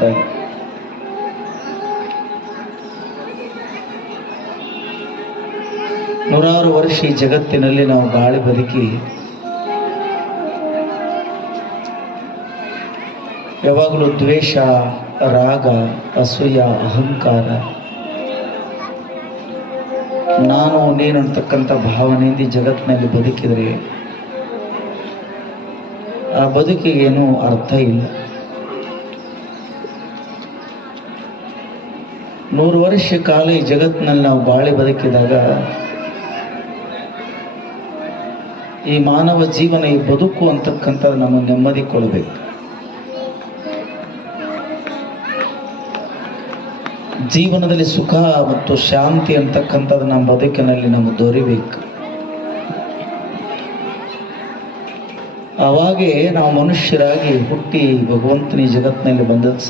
ಮಾತಾಗಿ ನೂರಾರು ವರ್ಷ ಈ ಜಗತ್ತಿನಲ್ಲಿ ನಾವು ಬಾಳಿ ಬದುಕಿ ಯಾವಾಗಲೂ ದ್ವೇಷ, ರಾಗ, ಅಸೂಯ, ಅಹಂಕಾರ, ನಾನು ನೀನು ಅಂತಕ್ಕಂಥ ಭಾವನೆಯಿಂದ ಈ ಜಗತ್ತಿನಲ್ಲಿ ಬದುಕಿದರೆ ಆ ಬದುಕಿಗೇನು ಅರ್ಥ ಇಲ್ಲ. 100 ವರ್ಷ ಕಾಲ ಈ ಜಗತ್ತಿನಲ್ಲಿ ನಾವು ಬಾಳಿ ಬದುಕಿದಾಗ ಈ ಮಾನವ ಜೀವನ, ಈ ಬದುಕು ಅಂತಕ್ಕಂಥದ್ದು ನಮಗೆ ನೆಮ್ಮದಿ ಕೊಡಬೇಕು. ಜೀವನದಲ್ಲಿ ಸುಖ ಮತ್ತು ಶಾಂತಿ ಅಂತಕ್ಕಂಥದ್ದು ನಮ್ಮ ಬದುಕಿನಲ್ಲಿ ನಮಗೆ ದೊರೆಯಬೇಕು. ಅವಾಗೇ ನಾವು ಮನುಷ್ಯರಾಗಿ ಹುಟ್ಟಿ ಭಗವಂತನ ಈ ಜಗತ್ತಿನಲ್ಲಿ ಬಂದದ್ದು